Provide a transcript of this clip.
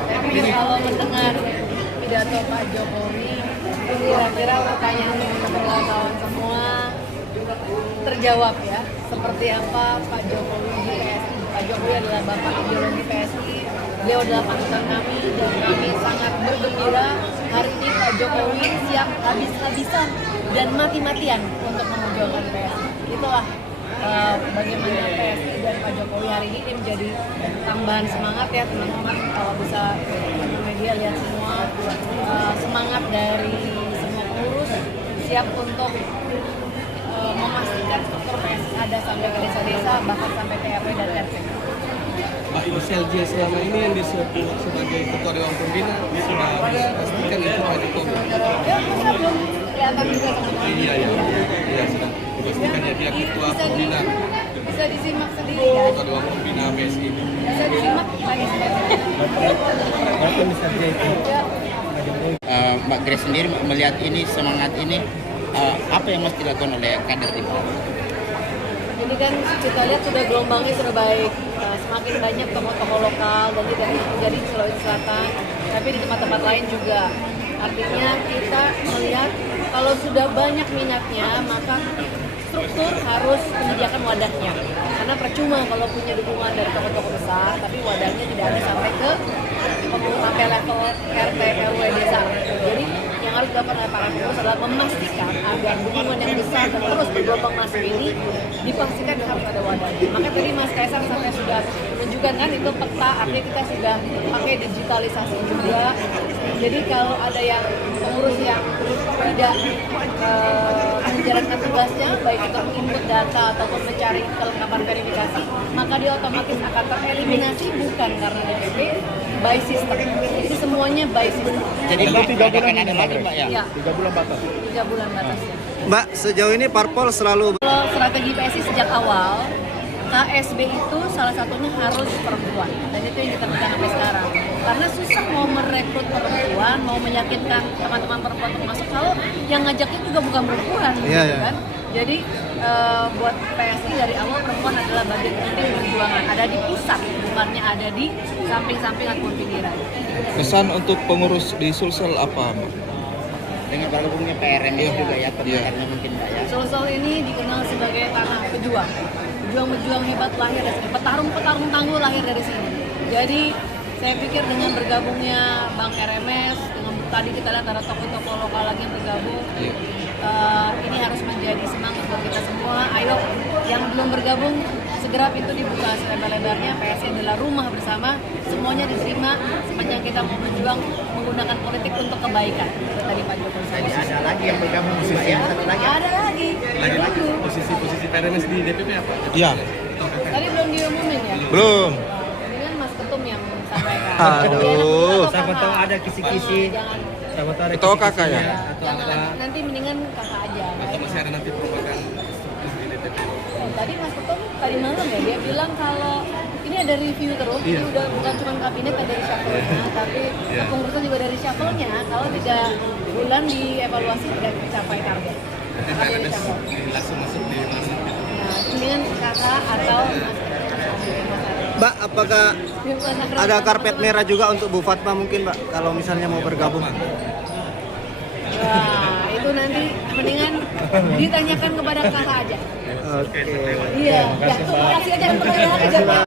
Tapi kalau mendengar pidato Pak Jokowi, kira-kira pertanyaan teman-teman semua terjawab ya. Seperti apa Pak Jokowi di PSI. Pak Jokowi adalah bapak ideologi PSI. Beliau adalah panutan kami dan kami sangat bergembira hari ini Pak Jokowi siap habis-habisan dan mati-matian untuk memperjuangkan PSI. Itulah bagaimana PSI dan Pak Jokowi hari ini menjadi tambahan semangat ya teman-teman. Kalau bisa media lihat semua semangat dari semua pengurus siap untuk memastikan struktur PSI ada sampai ke desa-desa bahkan sampai ke RW dan RT. Mbak Yusel J selama ini yang disebut sebagai ketua Dewan Pembina sudah dipastikan itu Pak Jokowi. Ya, masa belum kelihatan juga teman-teman. Iya sudah dipastikan ya dia ketua Pembina. Bisa disimak sendiri ya. Ketua Dewan Pembina PSI. Bisa disimak tadi sebenarnya. Mbak Grace sendiri melihat ini semangat ini apa yang mesti dilakukan oleh kader ini? Ini kan kita lihat sudah gelombangnya sudah baik, semakin banyak tokoh-tokoh lokal dan tidak hanya terjadi di Sulawesi Selatan, tapi di tempat-tempat lain juga. Artinya kita melihat kalau sudah banyak minatnya, maka struktur harus menyediakan wadahnya. Karena percuma kalau punya dukungan dari tokoh-tokoh besar, tapi wadahnya tidak ada sampai ke sampai level RT, RW, desa. Jadi yang harus dilakukan oleh para pengurus adalah memastikan agar dukungan yang besar dan terus bergelombang masuk ini dipastikan harus ada wadahnya. Maka tadi Mas Kaisang sampai sudah menunjukkan kan itu peta, artinya kita sudah pakai digitalisasi juga. Jadi kalau ada yang pengurus yang tidak menjalankan tugasnya, baik itu menginput data ataupun mencari kelengkapan verifikasi, maka dia otomatis akan tereliminasi bukan karena DPP, by system. Jadi semuanya by system. Jadi Mbak, akan ada lagi Mbak ya? Ya. 3 bulan batas. 3 bulan batasnya. Mbak, sejauh ini parpol selalu Kalau strategi PSI sejak awal, KSB itu salah satunya harus perempuan, dan itu yang kita pegang sampai sekarang. Karena susah mau merekrut perempuan, mau meyakinkan teman-teman perempuan untuk masuk kalau yang ngajaknya juga bukan perempuan, gitu kan? Jadi buat PSI dari awal perempuan adalah bagian penting perjuangan, ada di pusat, bukannya ada di samping-samping ataupun pinggiran. Pesan untuk pengurus di Sulsel apa, Mbak? Dengan bergabungnya PRMS juga ya, pembicaranya mungkin Mbak ya. Sulsel ini dikenal sebagai tanah pejuang. Pejuang-pejuang hebat lahir dari sini, petarung-petarung tangguh lahir dari sini. Jadi saya pikir dengan bergabungnya Bang RMS, dengan tadi kita lihat ada tokoh-tokoh lokal lagi yang bergabung, ini harus menjadi semangat buat kita semua. Ayo yang belum bergabung segera pintu dibuka selebar-lebarnya. PSI adalah rumah bersama, semuanya diterima sepanjang kita mau berjuang menggunakan politik untuk kebaikan. Itu tadi Pak Jokowi saya. Ada lagi yang bergabung Mbak ya? Satu lagi. Ada lagi. Tunggu. Posisi PRMS di DPP apa? Iya. Tadi belum diumumin ya? Belum. Ini kan Mas Ketum yang sampaikan. Aduh. Siapa tahu ada kisi-kisi. Jangan. Siapa tahu ada Ketua kakak ya? Jangan, nanti mendingan kakak aja. Atau masih ada nanti perubahan di DPP? Tadi Mas Ketum tadi malam ya dia bilang kalau ini ada review terus, ini udah bukan cuma kabinet ada reshuffle-nya, tapi kepengurusan juga dari reshuffle-nya. Kalau 3 bulan dievaluasi tidak tercapai target. Ada reshuffle. Langsung masuk di mana? Nah, mendingan kakak atau Mas Mbak, apakah ada karpet merah juga untuk Bu Fatma mungkin Mbak kalau misalnya mau bergabung? Wah, itu nanti mendingan ditanyakan kepada kakak aja. Oke. Iya, ya, terima kasih aja pertanyaan aja Pak.